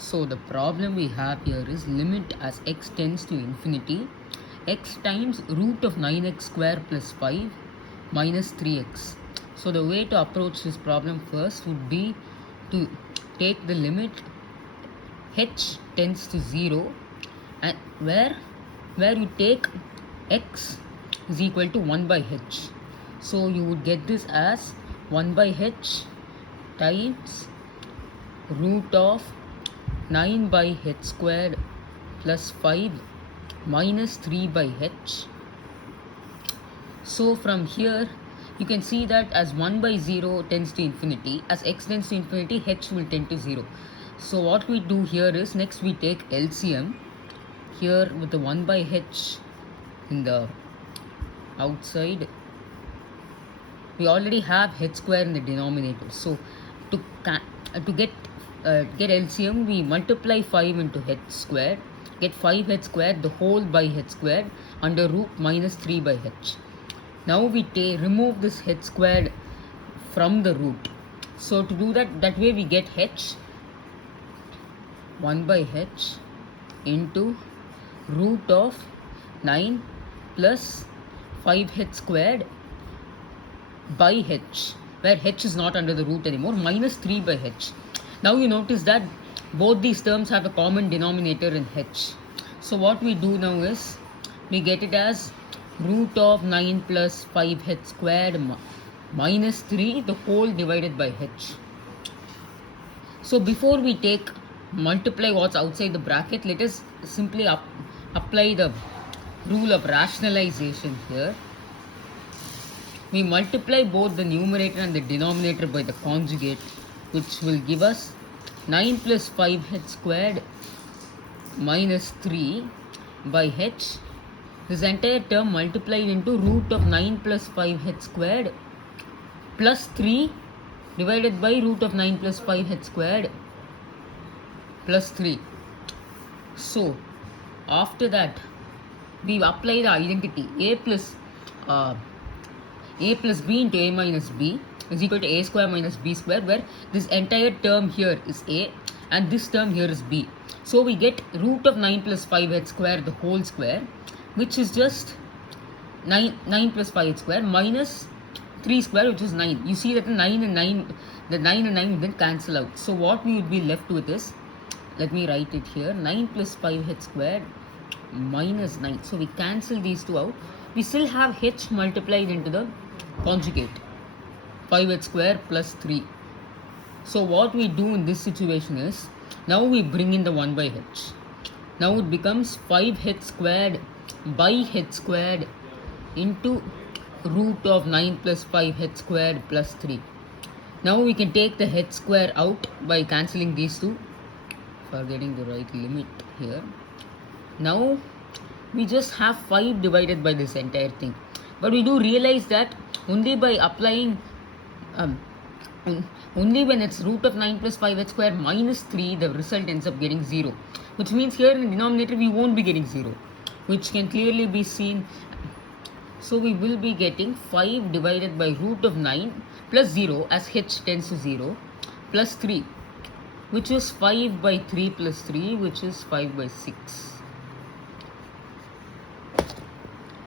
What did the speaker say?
So the problem we have here is limit as x tends to infinity x times root of 9x square plus 5 minus 3x. So the way to approach this problem first would be to take the limit h tends to 0 and where you take x is equal to 1 by h. So you would get this as 1 by h times root of 9 by h squared plus 5 minus 3 by h. So from here you can see that as 1 by 0 tends to infinity, as x tends to infinity, h will tend to 0. So what we do here is, next we take LCM here with the 1 by h in the outside. We already have h square in the denominator, so to get LCM, we multiply 5 into h squared, get 5h squared the whole by h squared under root minus 3 by h. Now we remove this h squared from the root. So to do that way we get h 1 by h into root of 9 plus 5h squared by h, where h is not under the root anymore, minus 3 by h. Now you notice that both these terms have a common denominator in h. So what we do now is, we get it as root of 9 plus 5h squared minus 3 the whole divided by h. So before we multiply what's outside the bracket, let us simply apply the rule of rationalization here. We multiply both the numerator and the denominator by the conjugate, which will give us 9 plus 5h squared minus 3 by h. This entire term multiplied into root of 9 plus 5h squared plus 3 divided by root of 9 plus 5h squared plus 3. So after that we apply the identity a plus b into a minus b is equal to a square minus b square, where this entire term here is a and this term here is b. So we get root of 9 plus 5h square the whole square, which is just 9 plus 5h square minus 3 square, which is 9. You see that the 9 and 9 will then cancel out. So what we would be left with is, let me write it here, 9 plus 5h squared minus 9. So we cancel these two out. We still have h multiplied into the conjugate, 5h square plus 3. So what we do in this situation is, now we bring in the 1 by h. Now it becomes 5h squared by h squared into root of 9 plus 5h squared plus 3. Now we can take the h square out by cancelling these two, forgetting the right limit here. Now we just have 5 divided by this entire thing. But we do realize that only by applying only when it's root of 9 plus 5h square minus 3, the result ends up getting 0. Which means here in the denominator we won't be getting 0, which can clearly be seen. So we will be getting 5 divided by root of 9 plus 0, as h tends to 0, plus 3, which is 5 by 3 plus 3, which is 5 by 6.